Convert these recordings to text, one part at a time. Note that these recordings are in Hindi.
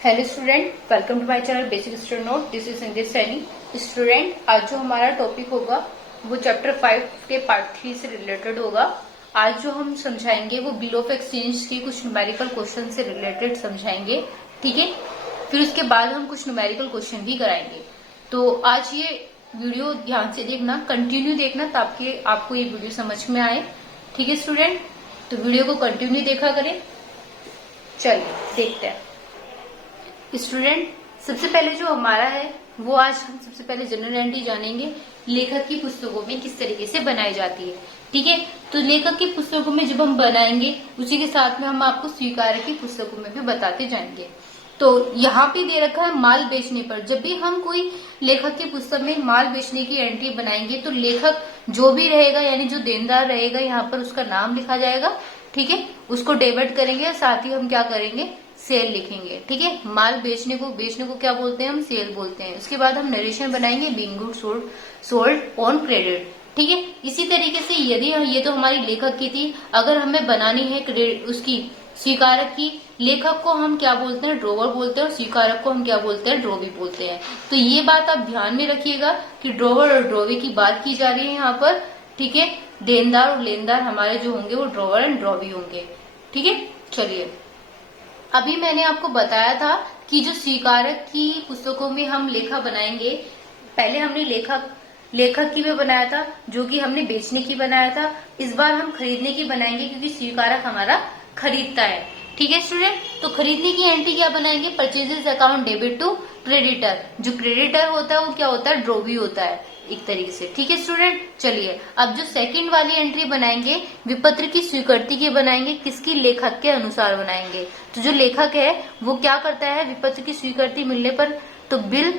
Hello student, welcome to my channel basic student note. This is English Saini. Student, आज जो हमारा टॉपिक होगा वो चैप्टर 5 के पार्ट 3 से रिलेटेड होगा। आज जो हम समझाएंगे वो बिल ऑफ एक्सचेंज के कुछ न्यूमेरिकल क्वेश्चन से रिलेटेड समझाएंगे, ठीक है। फिर उसके बाद हम कुछ न्यूमेरिकल क्वेश्चन भी कराएंगे। तो आज ये वीडियो ध्यान से देखना, कंटिन्यू देखना ताकि आपको ये वीडियो समझ में आए, ठीक है स्टूडेंट। तो वीडियो को कंटिन्यू देखा करें। चलिए देखते हैं स्टूडेंट। सबसे पहले जो हमारा है वो आज हम सबसे पहले जनरल एंट्री जानेंगे लेखक की पुस्तकों में किस तरीके से बनाई जाती है, ठीक है। तो लेखक की पुस्तकों में जब हम बनाएंगे उसी के साथ में हम आपको स्वीकार की पुस्तकों में भी बताते जाएंगे। तो यहाँ पे दे रखा है माल बेचने पर। जब भी हम कोई लेखक की पुस्तक में माल बेचने की एंट्री बनाएंगे तो लेखक जो भी रहेगा यानी जो देनदार रहेगा यहाँ पर उसका नाम लिखा जाएगा, ठीक है। उसको डेबिट करेंगे और साथ ही हम क्या करेंगे, सेल लिखेंगे, ठीक है। माल बेचने को क्या बोलते हैं, हम सेल बोलते हैं। उसके बाद हम नरेशन बनाएंगे being good sold on credit, ठीक है। इसी तरीके से यदि ये तो हमारी लेखक की थी, अगर हमें बनानी है उसकी स्वीकारक की, लेखक को हम क्या बोलते हैं, ड्रोवर बोलते हैं, और स्वीकारक को हम क्या बोलते हैं, ड्रोवी बोलते हैं। तो ये बात आप ध्यान में रखिएगा कि ड्रोवर और ड्रोवी की बात की जा रही है यहाँ पर, ठीक है। देनदार और लेनदार हमारे जो होंगे वो ड्रोवर एंड ड्रोवी होंगे, ठीक है। चलिए, अभी मैंने आपको बताया था कि जो स्वीकारक की पुस्तकों में हम लेखा बनाएंगे, पहले हमने लेखक की में बनाया था जो कि हमने बेचने की बनाया था। इस बार हम खरीदने की बनाएंगे क्योंकि स्वीकारक हमारा खरीदता है, ठीक है स्टूडेंट। तो खरीदने की एंट्री क्या बनाएंगे, purchases account debit to creditor. जो क्रेडिटर होता है वो क्या होता है, ड्रोवी होता है एक तरीके से, ठीक है स्टूडेंट। चलिए, अब जो सेकंड वाली एंट्री बनाएंगे विपत्र की स्वीकृति की बनाएंगे, किसकी, लेखक के अनुसार बनाएंगे। तो जो लेखक है वो क्या करता है, विपत्र की स्वीकृति मिलने पर तो बिल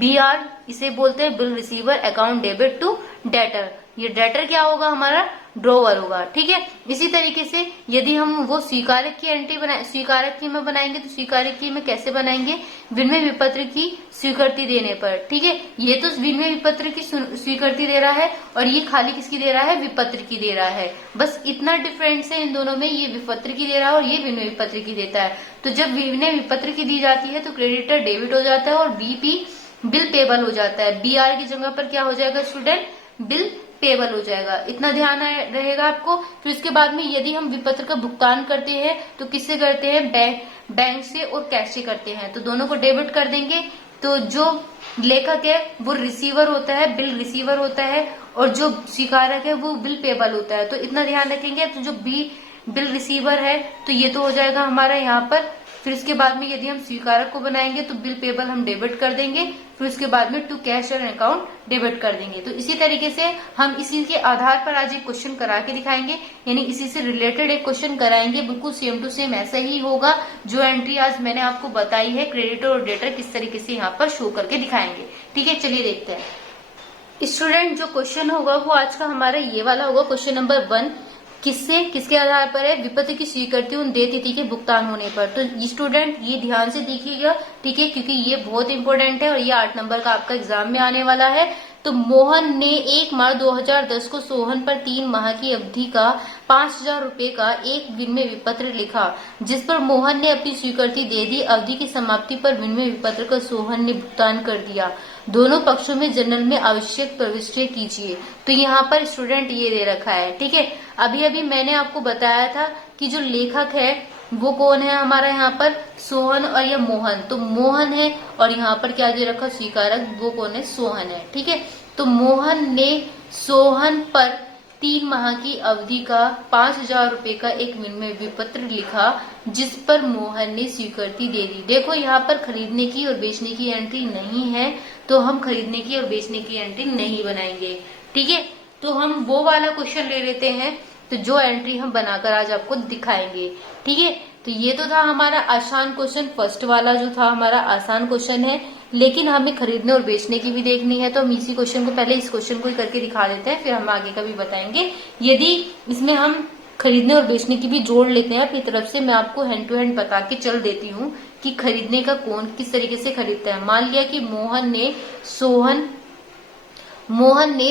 BR इसे बोलते हैं bill receiver account debit to debtor. ये डेटर क्या होगा, हमारा ड्रोवर होगा, ठीक है। इसी तरीके से यदि हम वो स्वीकारक की एंट्री स्वीकारक की में बनाएंगे तो स्वीकारक की में कैसे बनाएंगे, विनिमय विपत्र की स्वीकृति देने पर, ठीक है। ये तो विनिमय विपत्र की स्वीकृति दे रहा है और ये खाली किसकी दे रहा है, विपत्र की दे रहा है। बस इतना डिफरेंस है इन दोनों में, ये विपत्र की दे रहा है और ये विनिमय विपत्र की देता है। तो जब विनिमय विपत्र की दी जाती है तो क्रेडिटर डेबिट हो जाता है और BP बिल पेबल हो जाता है। BR की जगह पर क्या हो जाएगा स्टूडेंट, बिल पेबल हो जाएगा। इतना ध्यान रहेगा आपको। फिर उसके बाद में यदि हम विपत्र का भुगतान करते हैं तो किससे करते हैं, बैंक से और कैश से करते हैं। तो दोनों को डेबिट कर देंगे। तो जो लेखक है वो रिसीवर होता है, बिल रिसीवर होता है, और जो स्वीकारक है वो बिल पेबल होता है। तो इतना ध्यान रखेंगे। तो जो बिल रिसीवर है तो ये तो हो जाएगा हमारा यहाँ पर। फिर इसके बाद में यदि हम स्वीकारक को बनाएंगे तो बिल पेबल हम डेबिट कर देंगे। फिर उसके बाद में to cash and account debit कर देंगे। तो इसी तरीके से हम इसी के आधार पर आज एक क्वेश्चन करा के दिखाएंगे, यानी इसी से रिलेटेड एक क्वेश्चन कराएंगे। बिल्कुल सेम टू सेम ऐसा ही होगा जो एंट्री आज मैंने आपको बताई है। क्रेडिटर और डेटर किस तरीके से यहाँ पर शो करके दिखाएंगे, ठीक है। चलिए देखते हैं स्टूडेंट। जो क्वेश्चन होगा वो आज का हमारा ये वाला होगा, क्वेश्चन नंबर 1। किसके आधार पर है, विपत्र की स्वीकृति उन देय तिथि के भुगतान होने पर। तो स्टूडेंट ये ध्यान से देखिएगा, ठीक है, क्योंकि ये बहुत इंपॉर्टेंट है और ये 8 नंबर का आपका एग्जाम में आने वाला है। तो मोहन ने 1 मार्च 2010 को सोहन पर 3 माह की अवधि का 5,000 रुपए का एक विनिमय विपत्र लिखा, जिस पर मोहन ने अपनी स्वीकृति दे दी। अवधि की समाप्ति पर विनिमय विपत्र का सोहन ने भुगतान कर दिया। दोनों पक्षों में जर्नल में आवश्यक प्रविष्टि कीजिए। तो यहाँ पर स्टूडेंट ये दे रखा है, ठीक है। अभी मैंने आपको बताया था कि जो लेखक है वो कौन है हमारा यहाँ पर, सोहन और या मोहन। तो मोहन है और यहाँ पर क्या दे रखा, स्वीकारक, वो कौन है, सोहन है, ठीक है। तो मोहन ने सोहन पर 3 माह की अवधि का 5,000 रुपए का एक विनिमय विपत्र लिखा, जिस पर मोहन ने स्वीकृति दे दी। देखो यहाँ पर खरीदने की और बेचने की एंट्री नहीं है, तो हम खरीदने की और बेचने की एंट्री नहीं बनाएंगे, ठीक है। तो हम वो वाला क्वेश्चन ले लेते हैं, तो जो एंट्री हम बनाकर आज आपको दिखाएंगे, ठीक है। तो ये तो था हमारा आसान क्वेश्चन, फर्स्ट वाला जो था हमारा आसान क्वेश्चन है। लेकिन हमें खरीदने और बेचने की भी देखनी है, तो हम इसी क्वेश्चन को पहले इस क्वेश्चन को ही करके दिखा देते हैं, फिर हम आगे का भी बताएंगे। यदि इसमें हम खरीदने और बेचने की भी जोड़ लेते हैं अपनी तरफ से, मैं आपको हैंड टू हैंड बता के चल देती हूँ कि खरीदने का कौन किस तरीके से खरीदता है। मान लिया कि मोहन ने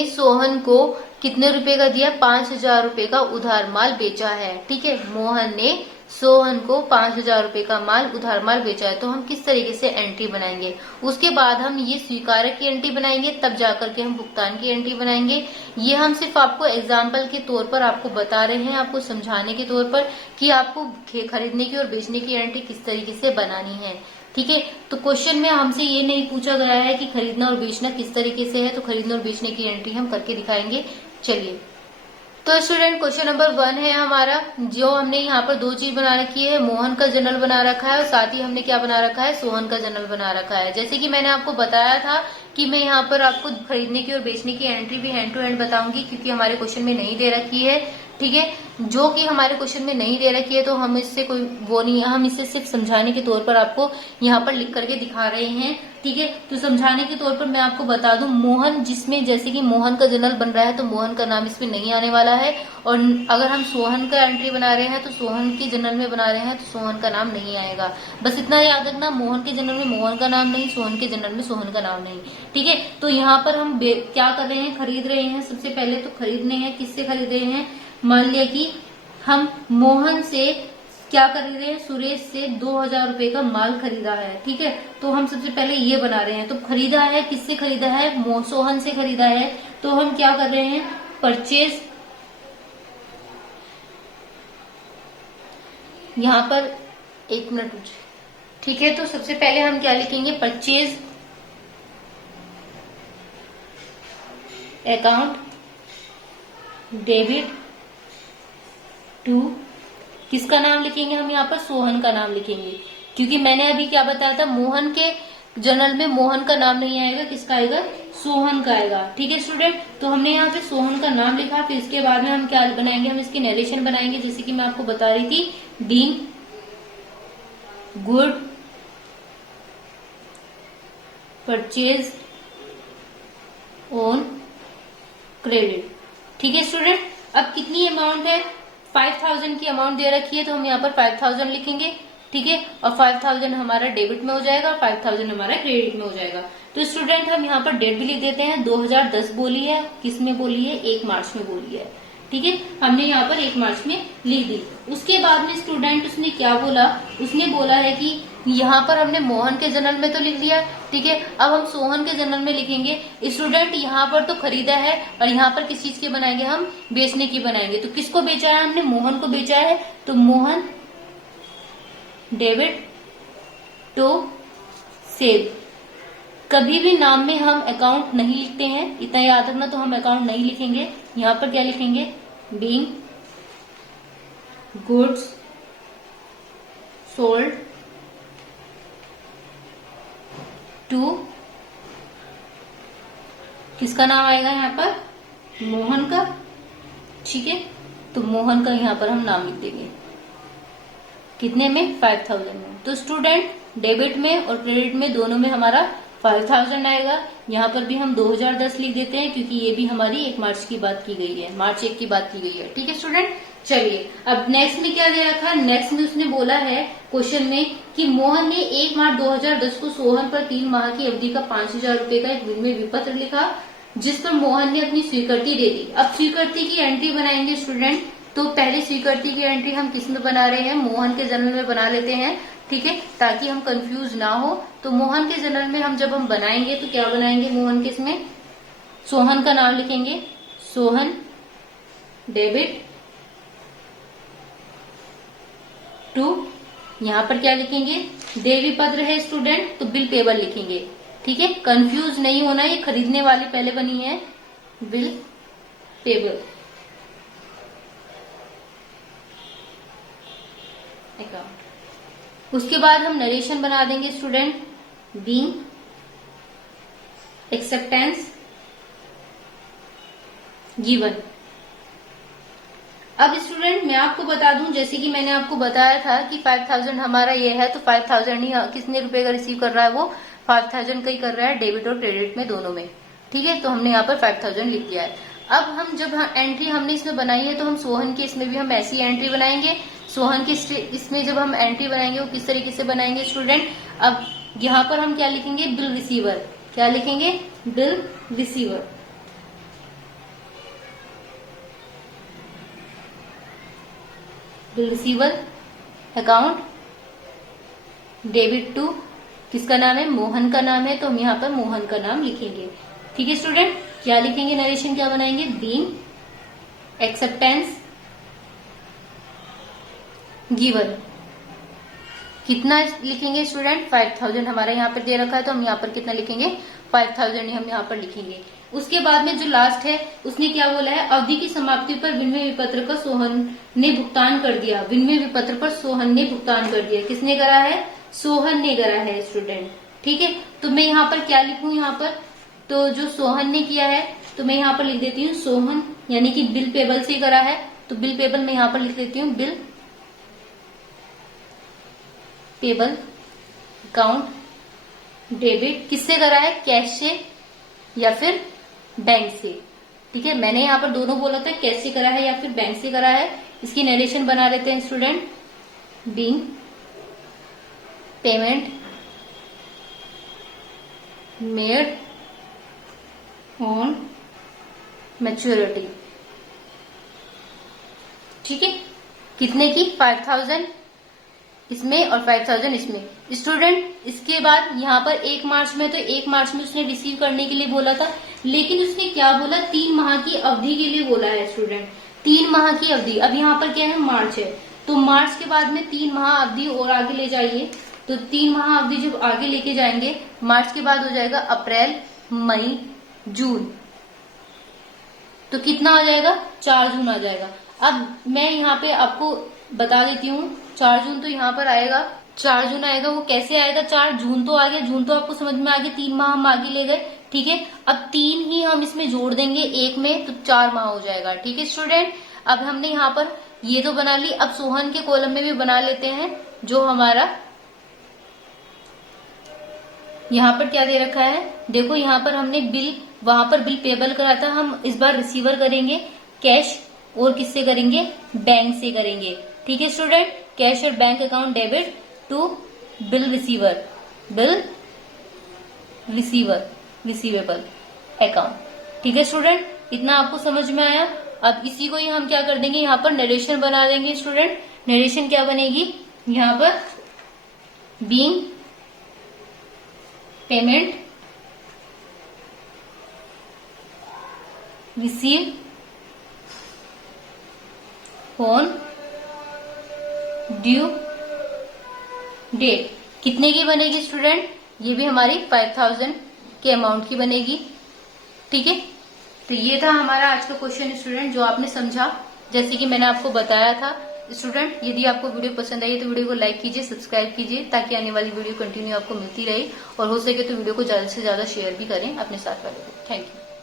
सोहन को कितने रुपए का दिया, 5,000 रुपए का उधार माल बेचा है, ठीक है। मोहन ने सोहन को 5,000 रुपए का माल उधार माल बेचा है। तो हम किस तरीके से एंट्री बनाएंगे, उसके बाद हम ये स्वीकारक की एंट्री बनाएंगे, तब जाकर के हम भुगतान की एंट्री बनाएंगे। ये हम सिर्फ आपको एग्जाम्पल के तौर पर आपको बता रहे हैं, आपको समझाने के तौर पर कि आपको खरीदने की और बेचने की एंट्री किस तरीके से बनानी है। ठीक है, तो क्वेश्चन में हमसे ये नहीं पूछा गया है कि खरीदना और बेचना किस तरीके से है, तो खरीदने और बेचने की एंट्री हम करके दिखाएंगे। चलिए, तो स्टूडेंट क्वेश्चन नंबर 1 है हमारा, जो हमने यहाँ पर दो चीज बना रखी है, मोहन का जर्नल बना रखा है और साथ ही हमने क्या बना रखा है, सोहन का जर्नल बना रखा है। जैसे कि मैंने आपको बताया था कि मैं यहाँ पर आपको खरीदने की और बेचने की एंट्री भी हैंड टू हैंड बताऊंगी, क्योंकि हमारे क्वेश्चन में नहीं दे रखी है। ठीक है, जो कि हमारे क्वेश्चन में नहीं दे रखी है तो हम इससे कोई वो नहीं है, हम इसे सिर्फ समझाने के तौर पर आपको यहाँ पर लिख करके दिखा रहे हैं। ठीक है, तो समझाने के तौर पर मैं आपको बता दूं, मोहन जिसमें जैसे कि मोहन का जर्नल बन रहा है तो मोहन का नाम इसमें नहीं आने वाला है, और अगर हम सोहन का एंट्री बना रहे हैं तो सोहन के जर्नल में बना रहे हैं तो सोहन का नाम नहीं आएगा। बस इतना याद रखना, मोहन के जर्नल में मोहन का नाम नहीं, सोहन के जर्नल में सोहन का नाम नहीं। ठीक है, तो यहाँ पर हम क्या कर रहे हैं, खरीद रहे हैं। सबसे पहले तो खरीदने हैं, किससे खरीद रहे हैं, मान लिया कि हम मोहन से क्या खरीद रहे हैं, सुरेश से 2,000 रुपए का माल खरीदा है। ठीक है, तो हम सबसे पहले ये बना रहे हैं। तो खरीदा है, किससे खरीदा है, सोहन से खरीदा है। तो हम क्या कर रहे हैं, परचेज, यहाँ पर 1 मिनट। ठीक है, तो सबसे पहले हम क्या लिखेंगे, परचेज अकाउंट डेबिट टू, किसका नाम लिखेंगे हम यहाँ पर, सोहन का नाम लिखेंगे, क्योंकि मैंने अभी क्या बताया था, मोहन के जर्नल में मोहन का नाम नहीं आएगा, किसका आएगा, सोहन का आएगा। ठीक है स्टूडेंट, तो हमने यहाँ पे सोहन का नाम लिखा, फिर इसके बाद में हम क्या बनाएंगे, हम इसकी नरेशन बनाएंगे, जैसे कि मैं आपको बता रही थी, being good purchase on credit. ठीक है स्टूडेंट, अब कितनी अमाउंट है, 5,000 की अमाउंट दे रखी है, तो हम यहाँ पर 5,000 लिखेंगे। ठीक है, और 5,000 हमारा डेबिट में हो जाएगा, 5,000 हमारा क्रेडिट में हो जाएगा। तो स्टूडेंट हम यहाँ पर डेट भी लिख देते हैं, 2010 बोली है, किस में बोली है, 1 मार्च में बोली है। ठीक है, हमने यहाँ पर 1 मार्च में लिख दी। उसके बाद में स्टूडेंट उसने क्या बोला, उसने बोला है कि यहाँ पर हमने मोहन के जर्नल में तो लिख दिया। ठीक है, अब हम सोहन के जर्नल में लिखेंगे। स्टूडेंट यहाँ पर तो खरीदा है और यहाँ पर किस चीज के बनाएंगे, हम बेचने की बनाएंगे। तो किसको बेचा है हमने, मोहन को बेचा है, तो मोहन डेबिट टू सेल। कभी भी नाम में हम अकाउंट नहीं लिखते हैं, इतना याद रखना, तो हम अकाउंट नहीं लिखेंगे। यहाँ पर क्या लिखेंगे, बीइंग गुड्स सोल्ड टू, किसका नाम आएगा यहाँ पर, मोहन का। ठीक है, तो मोहन का यहाँ पर हम नाम लिख देंगे, कितने में, 5,000 में। तो स्टूडेंट डेबिट में और क्रेडिट में दोनों में हमारा 5,000 आएगा। यहाँ पर भी हम 2010 लिख देते हैं, क्योंकि ये भी हमारी 1 मार्च की बात की गई है, मार्च 1 की बात की गई है। ठीक है स्टूडेंट, चलिए अब नेक्स्ट में क्या दे रखा है, नेक्स्ट में उसने बोला है क्वेश्चन में कि मोहन ने 1 मार्च 2010 को सोहन पर 3 माह की अवधि का 5,000 रुपए का एक विनिमय विपत्र लिखा, जिस पर मोहन ने अपनी स्वीकृति दे दी। अब स्वीकृति की एंट्री बनाएंगे स्टूडेंट। तो पहले स्वीकृति की एंट्री हम किस में बना रहे हैं, मोहन के जर्नल में बना लेते हैं। ठीक है, ताकि हम कंफ्यूज ना हो। तो मोहन के जर्नल में हम जब हम बनाएंगे तो क्या बनाएंगे, मोहन के इसमें सोहन का नाम लिखेंगे, सोहन डेबिट टू, यहाँ पर क्या लिखेंगे, देवी पत्र है स्टूडेंट, तो बिल पेबल लिखेंगे। ठीक है, कंफ्यूज नहीं होना, ये खरीदने वाली पहले बनी है, बिल पेबल अकाउंट। उसके बाद हम नरेशन बना देंगे स्टूडेंट, बीइंग एक्सेप्टेंस गिवन। अब स्टूडेंट मैं आपको बता दूं, जैसे कि मैंने आपको बताया था कि 5,000 हमारा ये है, तो 5,000 ही किसने रुपए का रिसीव कर रहा है, वो 5,000 का ही कर रहा है, डेबिट और क्रेडिट में दोनों में। ठीक है, तो हमने यहाँ पर 5,000 लिख दिया है। अब हम जब एंट्री हमने इसमें बनाई है, तो हम सोहन की इसमें भी हम ऐसी एंट्री बनाएंगे। सोहन की इसमें जब हम एंट्री बनाएंगे वो किस तरीके से बनाएंगे स्टूडेंट, अब यहाँ पर हम क्या लिखेंगे, बिल रिसीवर। क्या लिखेंगे, bill receiver. Bill receiver account debit to, किसका नाम है, मोहन का नाम है, तो हम यहाँ पर मोहन का नाम लिखेंगे। ठीक है स्टूडेंट, क्या लिखेंगे, नरेशन क्या बनाएंगे, बीइंग एक्सेप्टेंस गिवन। कितना लिखेंगे स्टूडेंट, 5000 हमारा यहाँ पर दे रखा है, तो हम यहाँ पर कितना लिखेंगे, 5000 हम यहाँ पर लिखेंगे। उसके बाद में जो लास्ट है उसने क्या बोला है, अवधि की समाप्ति पर विनिमय विपत्र का सोहन ने भुगतान कर दिया। विनिमय विपत्र पर सोहन ने भुगतान कर दिया, किसने करा है, सोहन ने करा है स्टूडेंट। ठीक है, तो मैं यहाँ पर क्या लिखूं, यहाँ पर तो जो सोहन ने किया है तो मैं यहाँ पर लिख देती हूँ सोहन, यानी कि बिल पेबल से करा है, तो बिल पेबल मैं यहाँ पर लिख देती हूँ बिल पेबल अकाउंट डेबिट। किससे करा है, कैश से या फिर बैंक से। ठीक है, मैंने यहाँ पर दोनों बोला था, कैश से करा है या फिर बैंक से करा है। इसकी नरेशन बना लेते हैं student, being payment made on maturity. ठीक है, कितने की, 5000 इसमें और 5000 इसमें। स्टूडेंट इसके बाद यहाँ पर 1 मार्च में, तो 1 मार्च में उसने रिसीव करने के लिए बोला था, लेकिन उसने क्या बोला, 3 माह की अवधि के लिए बोला है स्टूडेंट, 3 माह की अवधि। अब यहाँ पर क्या है, मार्च है, तो मार्च के बाद में 3 माह अवधि और आगे ले जाइए, तो 3 माह अवधि जब आगे लेके जाएंगे, मार्च के बाद हो जाएगा अप्रैल, मई, जून, तो कितना आ जाएगा, 4 जून आ जाएगा। अब मैं यहाँ पे आपको बता देती हूँ, 4 जून तो यहाँ पर आएगा, 4 जून आएगा, वो कैसे आएगा, 4 जून तो आ गया, जून तो आपको समझ में आ गया, 3 माह हम आगे ले गए। ठीक है, अब 3 ही हम इसमें जोड़ देंगे 1 में, तो 4 माह हो जाएगा। ठीक है स्टूडेंट, अब हमने यहाँ पर ये तो बना ली, अब सोहन के कॉलम में भी बना लेते हैं, जो हमारा यहाँ पर क्या दे रखा है, देखो यहाँ पर हमने बिल, वहां पर बिल पेबल करा था, हम इस बार रिसीवर करेंगे कैश, और किससे करेंगे, बैंक से करेंगे। ठीक है स्टूडेंट, कैश और bank account debit to bill receiver, bill receiver receivable account. ठीक है स्टूडेंट, इतना आपको समझ में आया। अब इसी को ही हम क्या कर देंगे, यहाँ पर नरेशन बना देंगे स्टूडेंट। नरेशन क्या बनेगी, यहाँ पर being payment receive on due date. कितने की बनेगी स्टूडेंट, ये भी हमारी 5000 के अमाउंट की बनेगी। ठीक है, तो ये था हमारा आज का क्वेश्चन स्टूडेंट, जो आपने समझा जैसे कि मैंने आपको बताया था। स्टूडेंट यदि आपको वीडियो पसंद आई तो वीडियो को लाइक कीजिए, सब्सक्राइब कीजिए, ताकि आने वाली वीडियो कंटिन्यू आपको मिलती रहे, और हो सके तो वीडियो को ज्यादा से ज्यादा शेयर भी करें अपने साथ वाले को। Thank you.